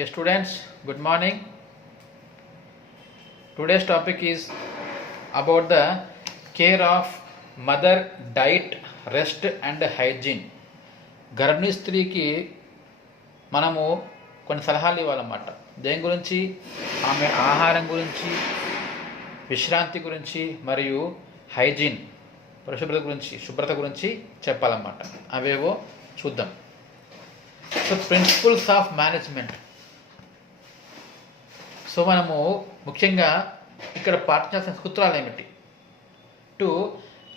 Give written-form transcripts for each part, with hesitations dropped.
Dear students, good morning. Today's topic is about the care of mother, diet, rest and hygiene. గర్భిణీ స్త్రీకి మనము కొన్ని సలహాలు ఇవ్వాలన్నమాట. దేని గురించి? ఆమె ఆహారం గురించి, విశ్రాంతి గురించి మరియు హైజీన్ శుభ్రత గురించి చెప్పాలన్నమాట. అవేవో చూద్దాం. So principles of management. So మనము ముఖ్యంగా ఇక్కడ పాటించాల్సిన సూత్రాలు ఏమిటి? టు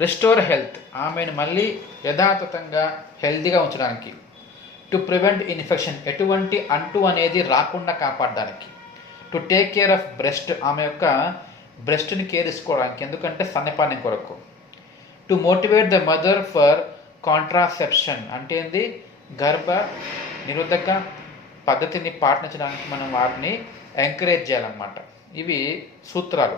రెస్టోర్ హెల్త్, ఆమెను మళ్ళీ యథాతథంగా హెల్తీగా ఉంచడానికి. టు ప్రివెంట్ ఇన్ఫెక్షన్, ఎటువంటి అంటు అనేది రాకుండా కాపాడడానికి. To take care of breast, ఆమె యొక్క బ్రెస్ట్ని కేర్ తీసుకోవడానికి, ఎందుకంటే స్తన్యపానం కొరకు. To motivate the mother for contraception, అంటే ఏంది? గర్భ నిరోధక పద్ధతిని పాటించడానికి మనం వారిని ఎంకరేజ్ చేయాలన్నమాట. ఇవి సూత్రాలు.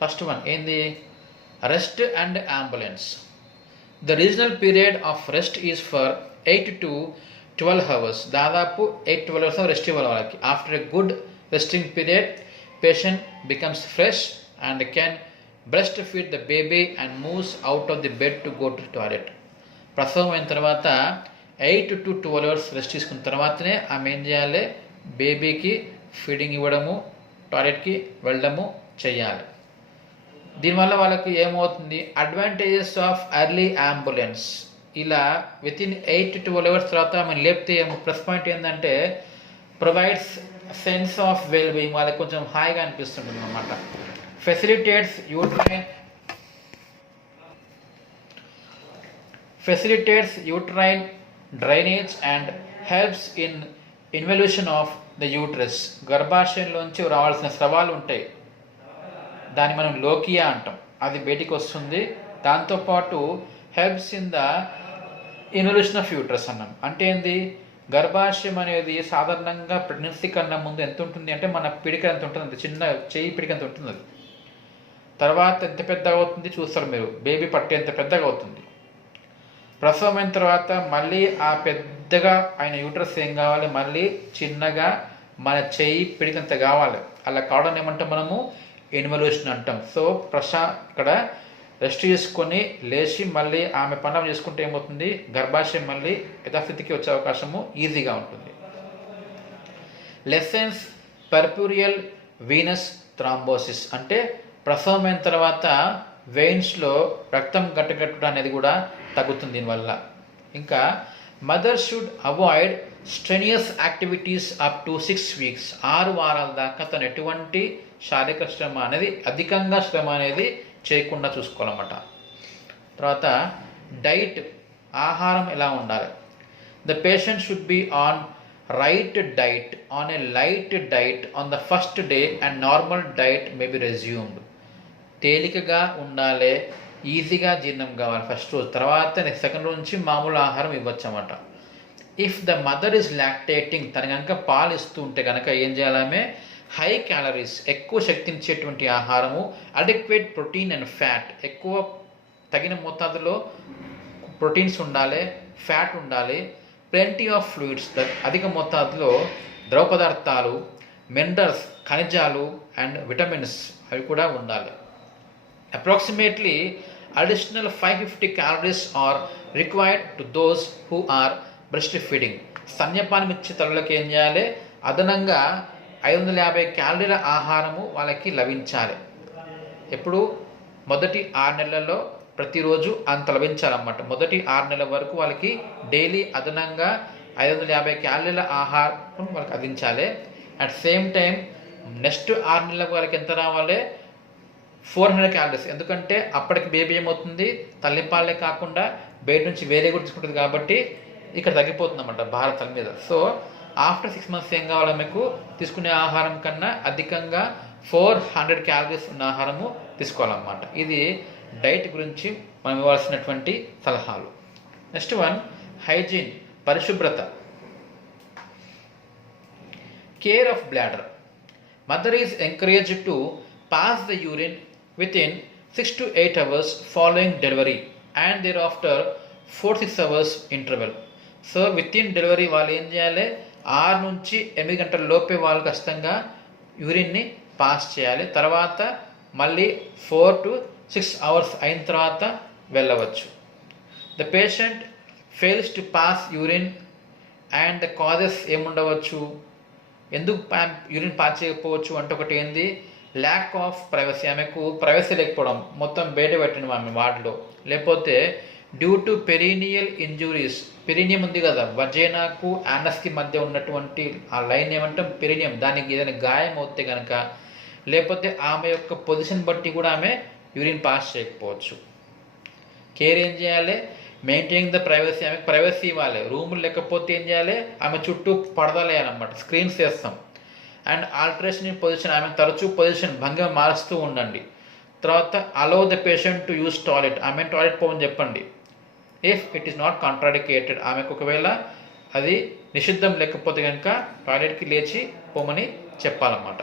ఫస్ట్ వన్ ఏంది? Rest and ambulance. The regional period of rest is for 8 to 12 hours. దాదాపు 8-12 hours రెస్ట్ ఇవ్వాలి వాళ్ళకి. After a good resting period patient becomes fresh and can breast feed the baby and moves out of the bed to go to toilet. ప్రసవం అయిన తర్వాత 8 to 12 hours rest తీసుకున్న తర్వాతనే ఆమె ఏం చేయాలి? బేబీకి ఫీడింగ్ ఇవ్వడము, టాయిలెట్కి వెళ్ళడము చేయాలి. దీనివల్ల వాళ్ళకి ఏమవుతుంది? Advantages of early ambulance. ఇలా వితిన్ 8 to 12 hours తర్వాత ఆమె లేపితే ప్లస్ పాయింట్ ఏంటంటే provides sense of well being, వాళ్ళకి కొంచెం హాయిగా అనిపిస్తుంటుంది అన్నమాట. facilitates uterine drainage and helps in involution of the uterus. గర్భాశయంలోంచి రావాల్సిన స్రవాలు ఉంటాయి, దాన్ని మనం లోకియా అంటాం, అది బయటికి వస్తుంది. దాంతోపాటు helps in the involution of uterus అన్నాం. అంటే ఏంది? గర్భాశయం అనేది సాధారణంగా ప్రెగ్నెన్సీ కన్నా ముందు ఎంత ఉంటుంది అంటే మన పిడిక ఎంత ఉంటుంది, అంత చిన్న చెయ్యి పిడిక ఎంత ఉంటుంది. అది తర్వాత ఎంత పెద్దగా అవుతుంది చూస్తారు మీరు, బేబీ పట్టి ఎంత పెద్దగా అవుతుంది. ప్రసవం అయిన తర్వాత మళ్ళీ ఆ పెద్దగా ఆయన యూట్రస్ ఏం కావాలి? మళ్ళీ చిన్నగా మన చెయ్యి పిడికంత కావాలి. అలా కావడం ఏమంటాం మనము? ఇన్వల్యూషన్ అంటాం. సో ఇక్కడ రెస్ట్ చేసుకొని లేచి మళ్ళీ ఆమె పనులు చేసుకుంటే ఏమవుతుంది? గర్భాశయం మళ్ళీ యథాస్థితికి వచ్చే అవకాశము ఈజీగా ఉంటుంది. లెసన్స్ పర్ప్యూరియల్ వీనస్ థ్రాంబోసిస్, అంటే ప్రసవం అయిన తర్వాత వెయిన్స్లో రక్తం గట్టగట్టడం అనేది కూడా తగ్గుతుంది దీనివల్ల. ఇంకా mother should avoid strenuous activities up to 6 weeks. 6 వారాల దాకా తను ఎటువంటి శారీరక శ్రమ అనేది, అధికంగా శ్రమ అనేది చేయకుండా చూసుకోవాలన్నమాట. తర్వాత డైట్, ఆహారం ఎలా ఉండాలి? The patient should be on right diet on a light diet on the first day and normal diet may be resumed. తేలికగా ఉండాలి, ఈజీగా జీర్ణం కావాలి ఫస్ట్ రోజు, తర్వాత సెకండ్ రోజు నుంచి మామూలు ఆహారం ఇవ్వచ్చు అన్నమాట. If the mother is lactating, తన కనుక పాలు ఇస్తూ ఉంటే కనుక ఏం చేయాలమే? హై క్యాలరీస్, ఎక్కువ శక్తినిచ్చేటువంటి ఆహారము, అడిక్వేట్ ప్రోటీన్ అండ్ ఫ్యాట్, ఎక్కువ తగిన మోతాదులో ప్రోటీన్స్ ఉండాలి, ఫ్యాట్ ఉండాలి. ప్లెంటీ ఆఫ్ ఫ్లూయిడ్స్, అధిక మోతాదులో ద్రవ పదార్థాలు, మినరల్స్, ఖనిజాలు అండ్ విటమిన్స్ అవి కూడా ఉండాలి. Approximately additional 550 calories are required to those who are breast feeding. స్తన్యపానం ఇచ్చే తల్లులకు ఏం చేయాలి? అదనంగా 550 calories ఆహారము వాళ్ళకి లభించాలి. ఎప్పుడు? మొదటి 6 నెలల్లో ప్రతిరోజు అంత లభించాలన్నమాట. మొదటి 6 నెలల వరకు వాళ్ళకి డైలీ అదనంగా 550 calories ఆహారం వాళ్ళకి అందించాలి. అట్ సేమ్ టైం నెక్స్ట్ 6 నెలలకు వాళ్ళకి ఎంత రావాలి? 400 calories. ఎందుకంటే అప్పటికి బేబీ ఏమవుతుంది? తల్లిపాలే కాకుండా బయట నుంచి వేరే కూడా తీసుకుంటుంది కాబట్టి ఇక్కడ తగ్గిపోతుంది అన్నమాట భారత తల్లి మీద. సో ఆఫ్టర్ 6 months ఏం కావాలో మీకు? తీసుకునే ఆహారం కన్నా అధికంగా 400 calories ఉన్న ఆహారము తీసుకోవాలన్నమాట. ఇది డైట్ గురించి మనం ఇవ్వాల్సినటువంటి సలహాలు. నెక్స్ట్ వన్ హైజీన్, పరిశుభ్రత. Care of bladder. Mother is encouraged to pass the urine within 6 to 8 hours following delivery and thereafter 4 to 6 hours interval. So with in delivery వాళ్ళు ఏం చేయాలి, 6 నుంచి 8 గంటల లోపే వాళ్ళు ఖచ్చితంగా యూరిన్ని పాస్ చేయాలి. తర్వాత మళ్ళీ 4 to 6 hours అయిన తర్వాత వెళ్ళవచ్చు. The patient fails to pass urine and the causes ఏముండవచ్చు, ఎందుకు యూరిన్ పాస్ చేయకపోవచ్చు అంటే ఒకటి ఏంది, ల్యాక్ ఆఫ్ ప్రైవసీ, ఆమెకు ప్రైవసీ లేకపోవడం, మొత్తం బయట పెట్టిన ఆమె వార్డులో. లేకపోతే due to perineal injuries, perineum ఉంది కదా వజేనాకు యానస్కి మధ్య ఉన్నటువంటి ఆ లైన్ ఏమంటాం పెరీనియం, దానికి ఏదైనా గాయం అవుతే కనుక, లేకపోతే ఆమె యొక్క పొజిషన్ బట్టి కూడా ఆమె యూరిన్ పాస్ చేయకపోవచ్చు. కేర్ ఏం చేయాలి, మెయింటైన్ ద ప్రైవసీ, ఆమెకు ప్రైవసీ ఇవ్వాలి. రూములు లేకపోతే ఏం చేయాలి, ఆమె చుట్టూ పడదలు వేయాలన్నమాట, స్క్రీన్స్ వేస్తాం. అండ్ ఆల్టరేషన్ ఇన్ పొజిషన్, ఆమె తరచూ పొజిషన్ భంగిమ మారుస్తూ ఉండండి. తర్వాత allow the patient to use toilet, ఆమె టాయిలెట్ పోవని చెప్పండి. If it is not contraindicated, ఆమెకు ఒకవేళ అది నిషిద్ధం లేకపోతే కనుక టాయిలెట్కి లేచి పోమని చెప్పాలన్నమాట.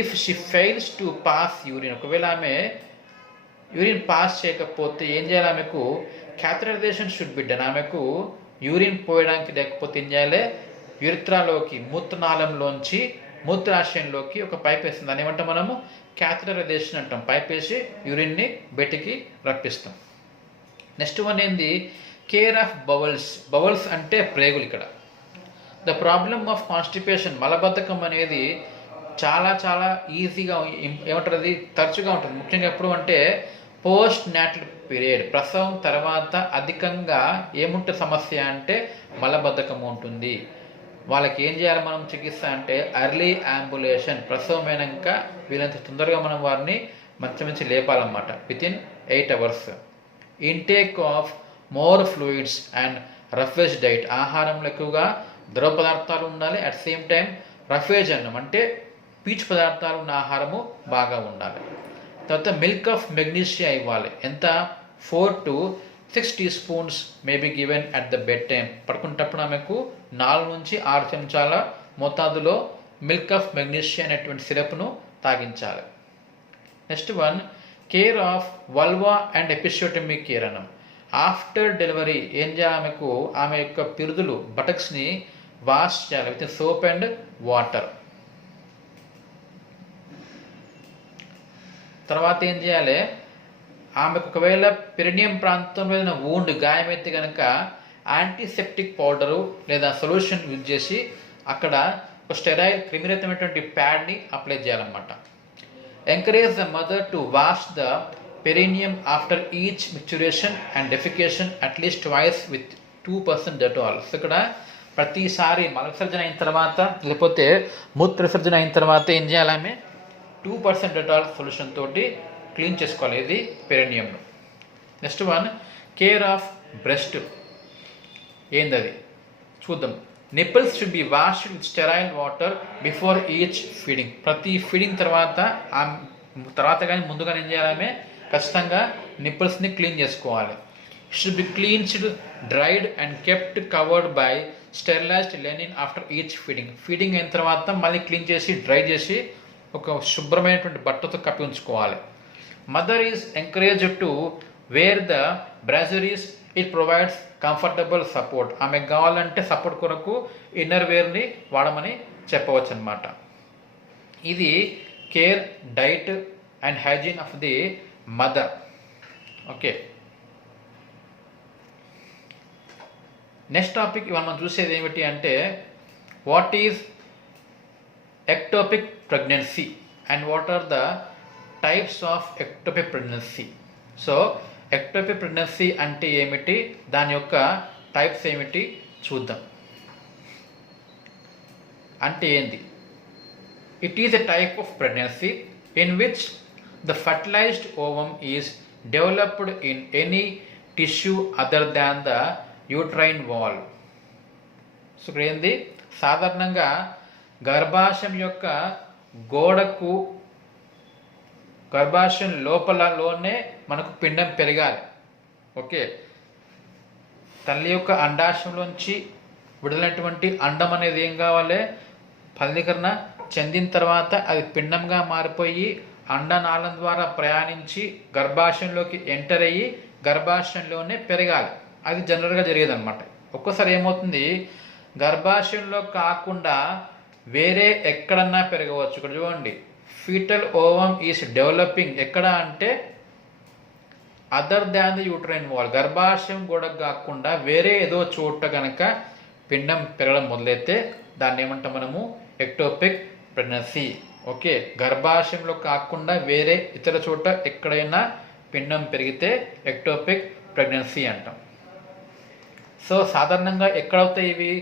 If she fails to pass urine, ఒకవేళ ఆమె యూరిన్ పాస్ చేయకపోతే ఏం చేయాలి, ఆమెకు క్యాథరైజేషన్ షుడ్ బి డన్, ఆమెకు యూరిన్ పోయడానికి లేకపోతే ఏం చేయాలి, యురిత్రాలోకి మూత్రనాళంలోంచి మూత్రాశయంలోకి ఒక పైప్ వేస్తుంది, దాన్ని ఏమంటాం మనము క్యాథరైజేషన్ అంటాం. పైప్ వేసి యూరిన్ని బయటికి రప్పిస్తాం. నెక్స్ట్ వన్ ఏంది, కేర్ ఆఫ్ బవల్స్, బవల్స్ అంటే ప్రేగులు. ఇక్కడ ద ప్రాబ్లమ్ ఆఫ్ కాన్స్టిపేషన్, మలబద్ధకం అనేది చాలా చాలా ఈజీగా ఏమంటారు, అది తరచుగా ఉంటుంది. ముఖ్యంగా ఎప్పుడు అంటే పోస్ట్ నాటల్ పీరియడ్, ప్రసవం తర్వాత అధికంగా ఏముంటుంది సమస్య అంటే మలబద్ధకం ఉంటుంది. వాళ్ళకి ఏం చేయాలి మనం చికిత్స అంటే ఎర్లీ అంబులేషన్, ప్రసవమైనాక వీళ్ళంత తొందరగా మనం వారిని మంచి లేపాలన్నమాట within 8 hours. Intake of more fluids and roughage diet, ఆహారంలో ఎక్కువగా ద్రవ పదార్థాలు ఉండాలి. అట్ సేమ్ టైం రఫేజ్ అన్నం అంటే పీచు పదార్థాలు ఉన్న ఆహారము బాగా ఉండాలి. తర్వాత మిల్క్ ఆఫ్ మెగ్నీషియా ఇవ్వాలి. ఎంత, 4 to 6 teaspoons may be given at the bed time. పడుకునేటప్పుడు ఆమెకు 4 నుంచి 6 చెంచాల మోతాదులో మిల్క్ ఆఫ్ మెగ్నీషియా అనేటువంటి సిరప్ను తాగించాలి. Next one, care of vulva and episiotomy care అనం. ఆఫ్టర్ డెలివరీ ఏం చేయాలి, ఆమె యొక్క పిరుదులు బటక్స్ని వాష్ చేయాలి విత్ సోప్ అండ్ వాటర్. తర్వాత ఏం చేయాలి, ఆమెకు ఒకవేళ పెరినియం ప్రాంతంలో ఏదైనా వూండ్ గాయమైతే కనుక యాంటీసెప్టిక్ పౌడరు లేదా సొల్యూషన్ యూజ్ చేసి అక్కడ ఒక స్టెరైల్ క్రిమిరహితమైనటువంటి ప్యాడ్ని అప్లై చేయాలన్నమాట. Encourage the mother to wash the perineum after each micturition and defecation at least twice with 2% Dettol. ఇక్కడ ప్రతిసారి మల విసర్జన అయిన తర్వాత లేకపోతే మూత్ర విసర్జన అయిన తర్వాత ఏం చేయాలి, ఆమె 2% డెటాల్ సొల్యూషన్ తోటి క్లీన్ చేసుకోవాలి ఇది పెరినియంను. Next one, care of breast ఏందది చూద్దాం. నిప్పుల్స్ should be washed with sterile water before each feeding. ప్రతి ఫీడింగ్ తర్వాత కానీ ముందుగా ఏం చేయాలి, ఆమె ఖచ్చితంగా నిప్పుల్స్ని క్లీన్ చేసుకోవాలి. Should be cleansed, dried and kept covered by sterilised linen after each feeding. Feeding అయిన తర్వాత మళ్ళీ క్లీన్ చేసి డ్రై చేసి ఒక శుభ్రమైనటువంటి బట్టతో కప్పి ఉంచుకోవాలి. Mother is encouraged to wear the brassieres, it provides comfortable support. ఆమెకు కావాలంటే సపోర్ట్ కొరకు ఇన్నర్ వేర్ని వాడమని చెప్పవచ్చు అనమాట. ఇది care, diet and hygiene of the mother. Okay, next topic ఇవాళ మనం చూసేది ఏమిటి అంటే what is ectopic pregnancy and what are the types of ectopic pregnancy. So ectopic pregnancy అంటే ఏమిటి, దాని యొక్క టైప్స్ ఏమిటి చూద్దాం. అంటే ఏంది, it is a type of pregnancy in which the fertilized ovum is developed in any tissue other than the uterine wall. So ఇక్కడ ఏంది, సాధారణంగా గర్భాశయం యొక్క గోడకు గర్భాశయం లోపలలోనే మనకు పిండం పెరగాలి. ఓకే, తల్లి యొక్క అండాశయంలోంచి విడుదలైనటువంటి అండం అనేది ఏం కావాలి, ఫలదీకరణ చెందిన తర్వాత అది పిండంగా మారిపోయి అండనాళం ద్వారా ప్రయాణించి గర్భాశయంలోకి ఎంటర్ అయ్యి గర్భాశయంలోనే పెరగాలి. అది జనరల్గా జరిగేది అనమాట. ఒక్కోసారి ఏమవుతుంది, గర్భాశయంలో కాకుండా వేరే ఎక్కడన్నా పెరగవచ్చు. ఇక్కడ చూడండి, ఫీటల్ ఓవం ఈస్ డెవలపింగ్ ఎక్కడ అంటే other than the uterine wall. గర్భాశయం కూడా కాకుండా వేరే ఏదో చోట కనుక పిండం పెరగడం మొదలైతే దాన్ని ఏమంటాం మనము, ఎక్టోపిక్ ప్రెగ్నెన్సీ. ఓకే, గర్భాశయంలో కాకుండా వేరే ఇతర చోట ఎక్కడైనా పిండం పెరిగితే ఎక్టోపిక్ ప్రెగ్నెన్సీ అంటాం. సో సాధారణంగా ఎక్కడవుతాయి ఇవి?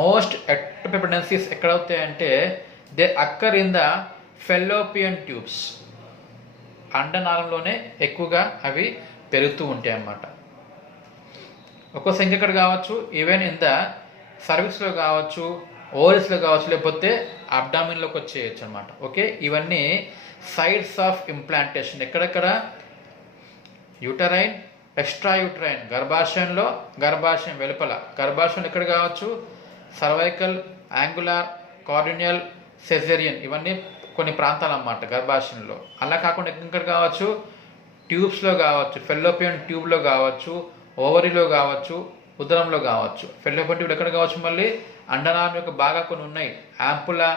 మోస్ట్ ఎక్టోపిక్ ప్రెగ్నెన్సీస్ ఎక్కడవుతాయి అంటే they occur in the fallopian tubes. అండనాళంలోనే ఎక్కువగా అవి పెరుగుతూ ఉంటాయి అన్నమాట. ఒక్కోసారి ఇంకెక్కడ కావచ్చు, ఈవెన్ ఇన్ ద సర్వీస్లో కావచ్చు, ఓవరీస్లో కావచ్చు, లేకపోతే అబ్డామిన్లోకి వచ్చేయచ్చు అనమాట. ఓకే, ఇవన్నీ సైడ్స్ ఆఫ్ ఇంప్లాంటేషన్. ఎక్కడెక్కడ? యూటరైన్, ఎక్స్ట్రా యూటరైన్, గర్భాశయంలో, గర్భాశయం వెలుపల. గర్భాశయం ఎక్కడ కావచ్చు? సర్వైకల్, యాంగులార్, కార్డినియల్, సెజేరియన్, ఇవన్నీ కొన్ని ప్రాంతాలు అన్నమాట గర్భాశయంలో. అలా కాకుండా ఎక్కడ కావచ్చు? ట్యూబ్స్లో కావచ్చు, ఫెల్లోపియన్ ట్యూబ్లో కావచ్చు, ఓవరీలో కావచ్చు, ఉదరంలో కావచ్చు. ఫెల్లోపియన్ ట్యూబ్ ఎక్కడ కావచ్చు? మళ్ళీ అండనాళం యొక్క బాగా కొన్ని ఉన్నాయి. యాంపులా,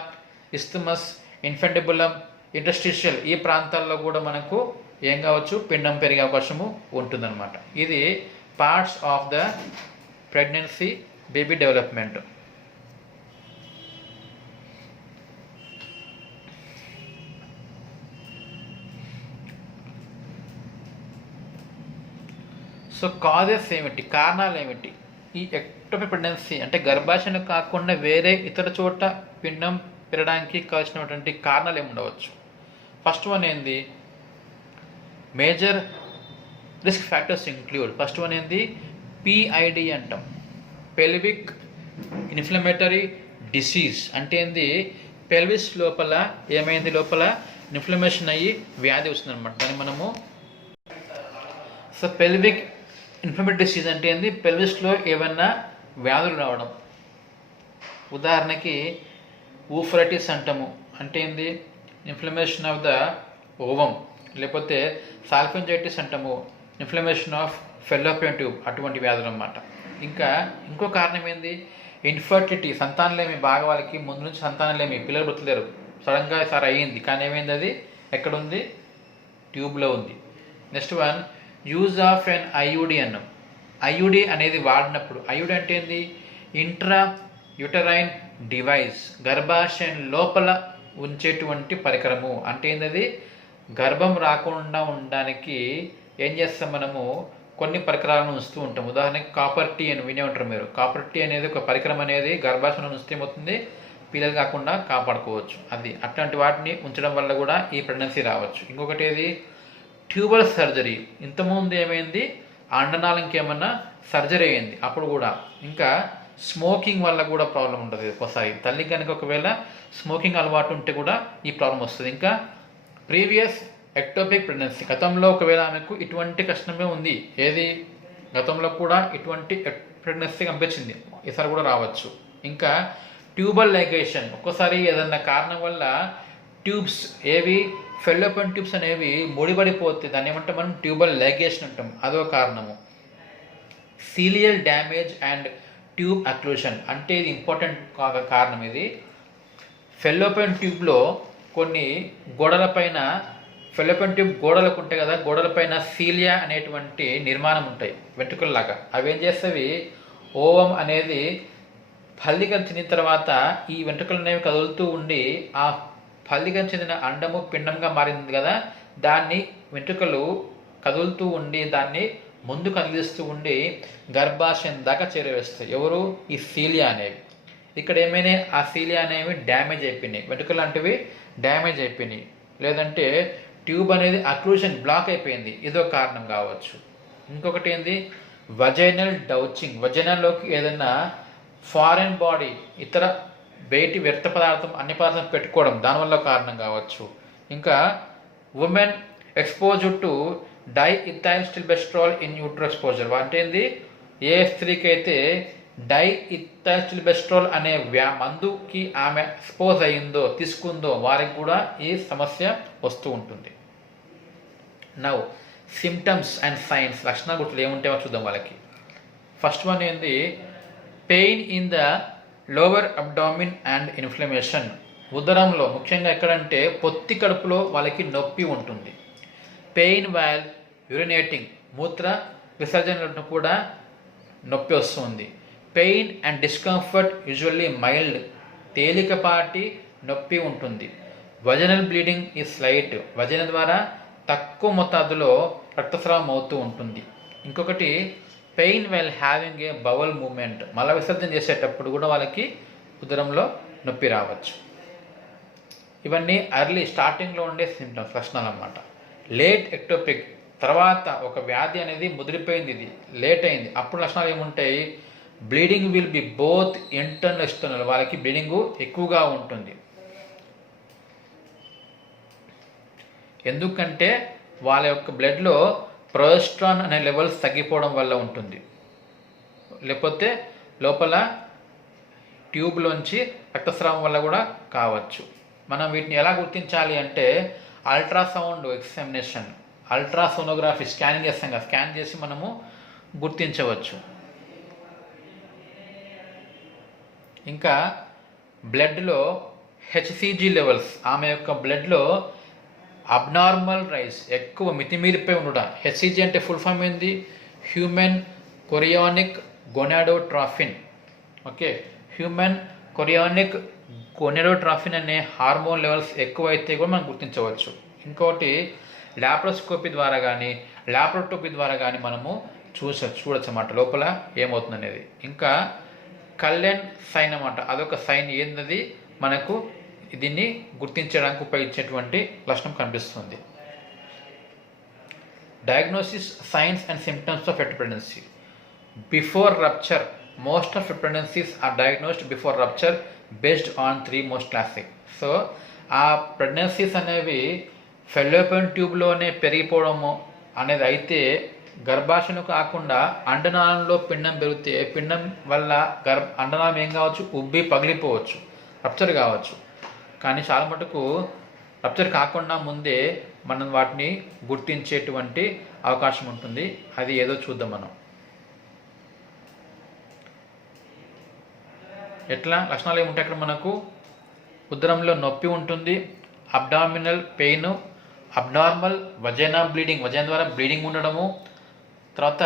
ఇస్థమస్, ఇన్ఫెంటిబులం, ఇంటర్స్టిషియల్, ఈ ప్రాంతాల్లో కూడా మనకు ఏం కావచ్చు? పిండం పెరిగే అవకాశము ఉంటుందన్నమాట. ఇది parts of the pregnancy baby development. So causes ఏమిటి? కారణాలు ఏమిటి? ఈ ఎక్టోపిక్ ప్రెగ్నెన్సీ అంటే గర్భాశయం కాకుండా వేరే ఇతర చోట పిండం పెరగడానికి కావాల్సినటువంటి కారణాలు ఏమి ఉండవచ్చు? ఫస్ట్ వన్ ఏంది? Major risk factors include. First one ఏంది? పిఐడి అంటాం, పెల్విక్ ఇన్ఫ్లమేటరీ డిసీజ్. అంటే ఏంది? పెల్విస్ లోపల ఏమైంది? లోపల ఇన్ఫ్లమేషన్ అయ్యి వ్యాధి వస్తుంది అనమాట. దాన్ని మనము సో పెల్విక్ ఇన్ఫ్లమేటరీ డిసీజ్ అంటే ఏంది? పెల్విస్లో ఏమైనా వ్యాధులు రావడం. ఉదాహరణకి ఊఫరైటిస్ అంటాము. అంటే ఏంది? Inflammation of the ovum. లేకపోతే సాల్ఫింజైటిస్ అంటాము, ఇన్ఫ్లమేషన్ ఆఫ్ ఫెల్లోపియన్ ట్యూబ్, అటువంటి వ్యాధులు అన్నమాట. ఇంకా ఇంకో కారణం ఏంది? ఇన్ఫర్టిలిటీ, సంతానలేమి. బాగా వాళ్ళకి ముందు నుంచి సంతానలేమి, పిల్లలు పుట్టలేరు. సడన్గా సార్ అయ్యింది, కానీ ఏమైంది? అది ఎక్కడుంది? ట్యూబ్లో ఉంది. Next one, use of an IUD అన్నాం. ఐయుడి అనేది వాడినప్పుడు, ఐయుడి అంటే ఏంది? ఇంట్రా యూటరైన్ డివైస్, గర్భాశయం లోపల ఉంచేటువంటి పరికరము. అంటే ఏంటది? గర్భం రాకుండా ఉండడానికి ఏం చేస్తాం మనము? కొన్ని పరికరాలను ఉంచుతూ ఉంటాం. ఉదాహరణకి కాపర్ టీ అని వినే ఉంటారు మీరు. కాపర్ టీ అనేది ఒక పరికరం అనేది గర్భాశయంలో ఉంచితే ఏమవుతుంది? పిల్లలు కాకుండా కాపాడుకోవచ్చు. అది అట్లాంటి వాటిని ఉంచడం వల్ల కూడా ఈ ప్రెగ్నెన్సీ రావచ్చు. ఇంకొకటి ఏది? Tubal surgery. ఇంతకుముందు ఏమైంది? అండనాళంకి ఏమన్నా సర్జరీ అయింది అప్పుడు కూడా. ఇంకా స్మోకింగ్ వల్ల కూడా ప్రాబ్లం ఉంటుంది ఒకసారి. తల్లి కనుక ఒకవేళ స్మోకింగ్ అలవాటు ఉంటే కూడా ఈ ప్రాబ్లం వస్తుంది. ఇంకా ప్రీవియస్ ఎక్టోపిక్ ప్రెగ్నెన్సీ, గతంలో ఒకవేళ ఆమెకు ఇటువంటి కష్టమే ఉంది, ఏది? గతంలో కూడా ఇటువంటి ప్రెగ్నెన్సీ కనిపించింది, ఈసారి కూడా రావచ్చు. ఇంకా ట్యూబల్ లైగేషన్, ఒక్కోసారి ఏదన్నా కారణం వల్ల ట్యూబ్స్ ఏవి? ఫెల్లోపియన్ ట్యూబ్స్ అనేవి ముడిపడిపోతే దాన్ని ఏమంటాం మనం? ట్యూబల్ లైగేషన్ అంటాం, అదో కారణము. సీలియల్ డ్యామేజ్ అండ్ ట్యూబ్ అక్లూషన్, అంటే ఇది ఇంపార్టెంట్ కారణం. ఇది ఫెల్లోపియన్ ట్యూబ్లో కొన్ని గోడలపైన, ఫెల్లోపియన్ ట్యూబ్ గోడలకు ఉంటాయి కదా, గోడలపైన సీలియా అనేటువంటి నిర్మాణం ఉంటాయి వెంట్రుకల్లాగా. అవి ఏం చేస్తాయి? ఓవం అనేది ఫలికం చెందిన తర్వాత ఈ వెంట్రుకలు అనేవి కదులుతూ ఉండి ఆ ఫలికం చెందిన అండము పిండంగా మారింది కదా, దాన్ని వెంట్రుకలు కదులుతూ ఉండి దాన్ని ముందు కదిలిస్తూ ఉండి గర్భాశయం దాకా చేరవేస్తాయి. ఎవరు? ఈ సీలియా అనేవి. ఇక్కడ ఏమైనా ఆ సీలియా అనేవి డ్యామేజ్ అయిపోయినాయి, వెంట్రుకలు లాంటివి డ్యామేజ్ అయిపోయినాయి. లేదంటే ట్యూబ్ అనేది అక్లూషన్, బ్లాక్ అయిపోయింది, ఇదో కారణం కావచ్చు. ఇంకొకటి ఏంది? వజైనల్ డౌచింగ్, వజైనల్లోకి ఏదైనా ఫారెన్ బాడీ, ఇతర బయటి వ్యర్థ పదార్థం, అన్ని పదార్థం పెట్టుకోవడం, దానివల్ల కారణం కావచ్చు. ఇంకా women exposure to diethylstilbestrol in utero exposure, అంటే ఏంది? ఏ స్త్రీకి అయితే డైఇథైల్బెస్ట్రాల్ అనే మందుకి ఆమె ఎక్స్పోజ్ అయ్యిందో తీసుకుందో వారికి కూడా ఈ సమస్య వస్తూ ఉంటుంది. నవ్ సిమ్టమ్స్ అండ్ సైన్స్, లక్షణ గుర్తులు ఏముంటాయో చూద్దాం వాళ్ళకి. ఫస్ట్ వన్ ఏంది, pain in the lower abdomen and inflammation. ఉదరంలో ముఖ్యంగా ఎక్కడంటే పొత్తి కడుపులో వాళ్ళకి నొప్పి ఉంటుంది. పెయిన్ వైల్ యూరినేటింగ్, మూత్ర విసర్జనలో కూడా నొప్పి వస్తుంది. Pain and discomfort usually mild, తేలికపాటి నొప్పి ఉంటుంది. వజనల్ బ్లీడింగ్ ఈ స్లైట్, వజన ద్వారా తక్కువ మోతాదులో రక్తస్రావం అవుతూ ఉంటుంది. ఇంకొకటి pain while having a bowel movement, మల విసర్జన చేసేటప్పుడు కూడా వాళ్ళకి ఉదరంలో నొప్పి రావచ్చు. ఇవన్నీ ఎర్లీ స్టార్టింగ్లో ఉండే సిమ్టమ్స్, లక్షణాలు అన్నమాట. లేట్ ఎక్టోపిక్, తర్వాత ఒక వ్యాధి అనేది ముదిరిపోయింది, ఇది లేట్ అయింది, అప్పుడు లక్షణాలు ఏముంటాయి, bleeding will be both internal external, వాళ్ళకి బ్లీడింగ్ ఎక్కువగా ఉంటుంది. ఎందుకంటే వాళ్ళ యొక్క బ్లడ్లో ప్రొజెస్ట్రాన్ అనే లెవెల్స్ తగ్గిపోవడం వల్ల ఉంటుంది, లేకపోతే లోపల ట్యూబ్లోంచి రక్తస్రావం వల్ల కూడా కావచ్చు. మనం వీటిని ఎలా గుర్తించాలి అంటే అల్ట్రాసౌండ్ ఎగ్జామినేషన్, అల్ట్రాసోనోగ్రఫీ స్కానింగ్ చేస్తాం కదా, స్కాన్ చేసి మనము గుర్తించవచ్చు. ఇంకా బ్లడ్లో హెచ్సిజీ లెవెల్స్, ఆమె యొక్క బ్లడ్లో అబ్నార్మల్ రైస్, ఎక్కువ మితిమీరిపోయి ఉండట. హెచ్సిజీ అంటే ఫుల్ ఫామ్ ఏంది, human chorionic gonadotrophin. Okay, human chorionic gonadotrophin అనే హార్మోన్ లెవెల్స్ ఎక్కువైతే కూడా మనం గుర్తించవచ్చు. ఇంకోటి ల్యాప్రోస్కోపీ ద్వారా కానీ ల్యాప్రోటోపీ ద్వారా కానీ మనము చూడొచ్చు అన్నమాట లోపల ఏమవుతుంది అనేది. ఇంకా కల్లెన్ సైన్ అన్నమాట, అదొక సైన్ ఏంటది మనకు దీన్ని గుర్తించడానికి ఉపయోగించేటువంటి లక్షణం కనిపిస్తుంది. Diagnosis, signs and symptoms of fetal pregnancy. Before rupture, most of pregnancies are diagnosed before rupture based on 3 most classic. So ఆ ప్రెగ్నెన్సీస్ అనేవి ఫెలోపియన్ ట్యూబ్లోనే పెరిగిపోవడము అనేది అయితే గర్భాశయం కాకుండా అండనాళంలో పిండం పెరిగితే పిండం వల్ల అండనాళం ఏం కావచ్చు, ఉబ్బి పగిలిపోవచ్చు, రప్చర్ కావచ్చు. కానీ చాలా మటుకు రప్చర్ కాకుండా ముందే మనం వాటిని గుర్తించేటువంటి అవకాశం ఉంటుంది. అది ఏదో చూద్దాం మనం. ఎట్లా లక్షణాలు ఏముంటాయి అక్కడ మనకు, ఉదరంలో నొప్పి ఉంటుంది, అబ్డామినల్ పెయిన్, అబ్నార్మల్ వజైనా బ్లీడింగ్, వజైనా ద్వారా బ్లీడింగ్ ఉండడము, తర్వాత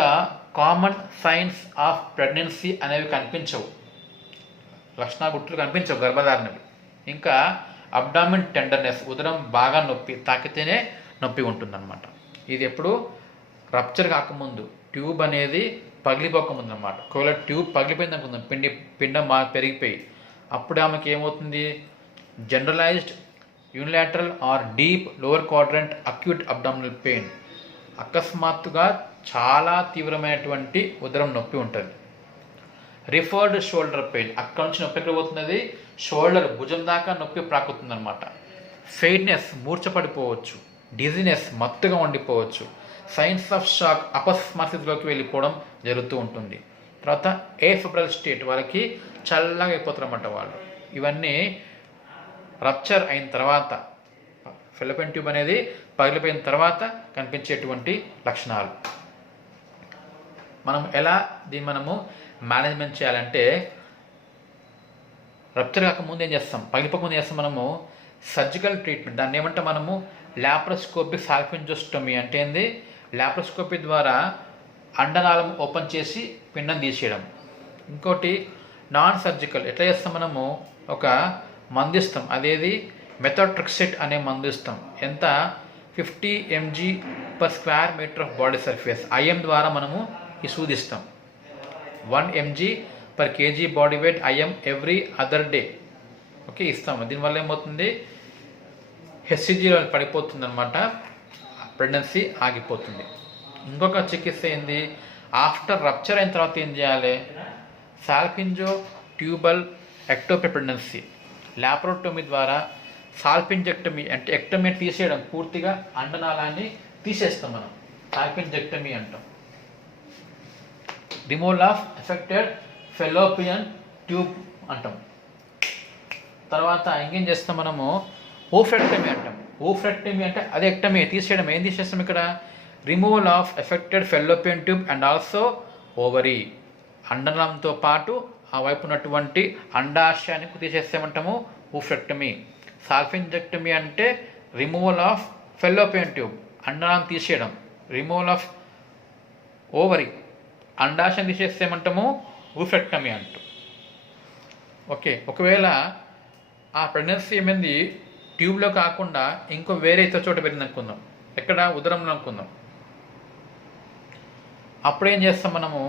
కామన్ సైన్స్ ఆఫ్ ప్రెగ్నెన్సీ అనేవి కనిపించవు, లక్షణ గుర్తులు కనిపించవు గర్భధారణవి. ఇంకా అబ్డామిన్ టెండర్నెస్, ఉదరం బాగా నొప్పి, తాకితేనే నొప్పి ఉంటుందన్నమాట. ఇది ఎప్పుడు రప్చర్ కాకముందు, ట్యూబ్ అనేది పగిలిపోకముందు అన్నమాట. ఒకవేళ ట్యూబ్ పగిలిపోయింది అనుకుందాం, పిండం బాగా పెరిగిపోయి, అప్పుడు ఆమెకి ఏమవుతుంది, generalized unilateral or deep lower quadrant acute abdominal pain, అకస్మాత్తుగా చాలా తీవ్రమైనటువంటి ఉదరం నొప్పి ఉంటుంది. రిఫర్డ్ షోల్డర్ పెయిన్, అక్కడ నుంచి నొప్పి ఎక్కడ పోతున్నది, షోల్డర్ భుజం దాకా నొప్పి ప్రాకుతుంది అనమాట. ఫెయిడ్నెస్, మూర్చపడిపోవచ్చు, డిజినెస్, మత్తుగా ఉండిపోవచ్చు, సైన్స్ ఆఫ్ షాక్, అపస్మార స్థితిలోకి వెళ్ళిపోవడం జరుగుతూ ఉంటుంది. తర్వాత ఏఫెబ్రల్ స్టేట్, వాళ్ళకి చల్లగా అయిపోతారు అన్నమాట వాళ్ళు. ఇవన్నీ రప్చర్ అయిన తర్వాత, ఫెలోపియన్ ట్యూబ్ అనేది పగిలిపోయిన తర్వాత కనిపించేటువంటి లక్షణాలు. మనం ఎలా దీన్ని మనము మేనేజ్మెంట్ చేయాలంటే, రప్చర్ కాకముందు ఏం చేస్తాం, పగిలిపోకముందు చేస్తాం మనము సర్జికల్ ట్రీట్మెంట్. దాన్ని ఏమంటే మనము ల్యాప్రోస్కోపీ సాల్ఫింజోస్టమీ అంటే ఏంది, ల్యాప్రోస్కోపీ ద్వారా అండనాళం ఓపెన్ చేసి పిండం తీసేయడం. ఇంకోటి నాన్ సర్జికల్, ఎట్లా చేస్తాం మనము, ఒక మందు ఇస్తాం, అదేది మెథోట్రెక్సేట్ అనే మందు ఇస్తాం. ఎంత, 50 mg/square meter of body surface, IM ద్వారా మనము ఈ సూదిస్తాం. 1 mg/kg body weight IM every other day. Okay, ఇస్తాము. దీనివల్ల ఏమవుతుంది, హెచ్సిజీలో పడిపోతుంది అనమాట, ప్రెగ్నెన్సీ ఆగిపోతుంది. ఇంకొక చికిత్స ఏంది, ఆఫ్టర్ రప్చర్ అయిన తర్వాత ఏం చేయాలి, సాల్ఫింజో ట్యూబల్ ఎక్టోపీ ప్రెగ్నెన్సీ, ల్యాప్రోటోమీ ద్వారా సాల్ఫింజెక్టమీ అంటే ఎక్టమీ తీసేయడం, పూర్తిగా అండనాళాన్ని తీసేస్తాం మనం, సాల్ఫింజెక్టమీ అంటాం. Removal of affected fallopian tube అంటాం. తర్వాత ఇంకేం చేస్తాం మనము, ఓఫ్రెక్టమీ అంటాం. ఓఫ్రెక్టమీ అంటే అదే ఎక్టమీ, తీసేయడం. ఏం తీసేస్తాం ఇక్కడ, removal of affected fallopian tube and also ovary. అండనంతో పాటు ఆ వైపు ఉన్నటువంటి అండాశయాన్ని తీసేస్తామంటాము ఓఫ్రెక్టమీ. సాల్ఫింజెక్టమీ అంటే రిమూవల్ ఆఫ్ ఫెలోపియన్ ట్యూబ్, అండనం తీసేయడం. రిమూవల్ ఆఫ్ ఓవరీ, అండాశయం తీసేస్తామంటాము ఓఫ్రెక్టమీ అంటూ. ఓకే, ఒకవేళ ఆ ప్రెగ్నెన్సీ ఏమైంది ట్యూబ్లో కాకుండా ఇంకో వేరే ఇతర చోట పెరిగింది అనుకుందాం, ఎక్కడ, ఉదరంలో అనుకుందాం. అప్పుడేం చేస్తాం మనము,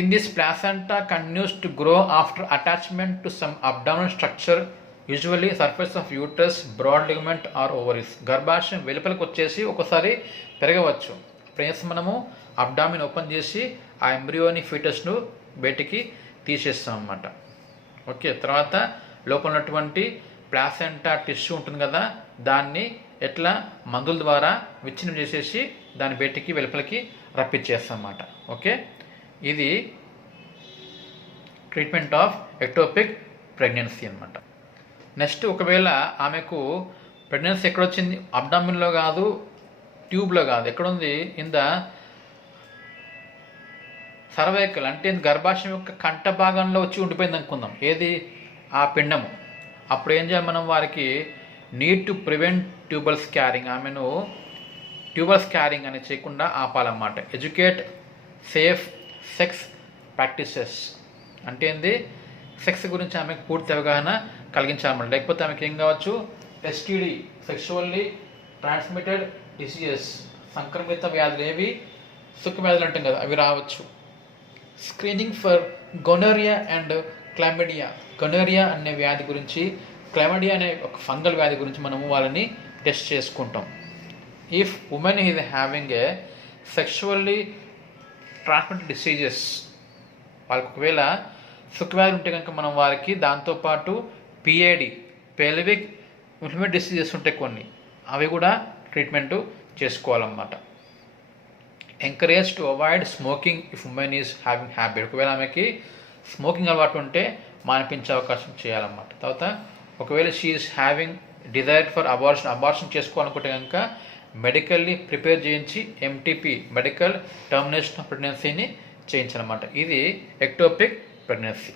in this placenta continues to grow after attachment to some abdominal structure, usually surface of uterus, broad ligament or ovaries. గర్భాశయం వెలుపలికి వచ్చేసి ఒకసారి పెరగవచ్చు. అప్పుడు ఏం చేస్తాం మనము, అబ్డామిన్ ఓపెన్ చేసి ఆ ఎంబ్రియోని ఫీటస్ను బయటికి తీసేస్తాం అన్నమాట. ఓకే, తర్వాత లోపల ఉన్నటువంటి ప్లాసెంటా టిష్యూ ఉంటుంది కదా, దాన్ని ఎట్లా మందుల ద్వారా విచ్ఛిన్నం చేసేసి దాన్ని బయటికి వెలుపలికి రప్పించేస్తాం అన్నమాట. ఓకే, ఇది ట్రీట్మెంట్ ఆఫ్ ఎక్టోపిక్ ప్రెగ్నెన్సీ అన్నమాట. నెక్స్ట్, ఒకవేళ ఆమెకు ప్రెగ్నెన్సీ ఎక్కడొచ్చింది, అబ్డామిన్లో కాదు, ట్యూబ్లో కాదు, ఎక్కడుంది, ఇన్ ద సర్వైకల్, అంటే గర్భాశయం యొక్క కంఠ భాగంలో వచ్చి ఉండిపోయింది అనుకుందాం, ఏది, ఆ పిండము. అప్పుడు ఏం చేయాలి మనం, వారికి నీడ్ టు ప్రివెంట్ ట్యూబల్స్ క్యారింగ్, ఆమెను ట్యూబల్స్ క్యారింగ్ అని చేయకుండా ఆపాలన్నమాట. ఎడ్యుకేట్ సేఫ్ సెక్స్ ప్రాక్టీసెస్, అంటే ఏంది, సెక్స్ గురించి ఆమెకు పూర్తి అవగాహన కలిగించాలన్నమాట. లేకపోతే ఆమెకి ఏం కావచ్చు, ఎస్టీడీ, సెక్షువల్లీ ట్రాన్స్మిటెడ్ డిసీజెస్, సంక్రమిత వ్యాధులు, ఏవి, సుఖ వ్యాధులు అంటాం కదా, అవి రావచ్చు. Screening for gonorrhoea and chlamydia, gonorrhoea అనే వ్యాధి గురించి, క్లామిడియా అనే ఒక ఫంగల్ వ్యాధి గురించి మనము వాళ్ళని టెస్ట్ చేసుకుంటాం. If women is having a sexually transmitted diseases, వాళ్ళకి ఒకవేళ సుఖ వ్యాధులు ఉంటే కనుక మనం వారికి దాంతోపాటు పిఏడి, పెల్విక్ ఇన్ఫ్లమేటరీ డిసీజెస్ ఉంటాయి కొన్ని, అవి కూడా ట్రీట్మెంటు చేసుకోవాలన్నమాట. Encourage to avoid smoking if women is having habit, ఒకవేళ ఆమెకి స్మోకింగ్ అలవాటు ఉంటే మానిపించే అవకాశం చేయాలన్నమాట. తర్వాత ఒకవేళ she is having desire for abortion చేసుకోవాలనుకుంటే కనుక మెడికల్లీ ప్రిపేర్ చేయించి ఎంటీపీ, మెడికల్ టర్మినేషన్ ఆఫ్ ప్రెగ్నెన్సీని చేయించాలన్నమాట. ఇది ఎక్టోపిక్ ప్రెగ్నెన్సీ.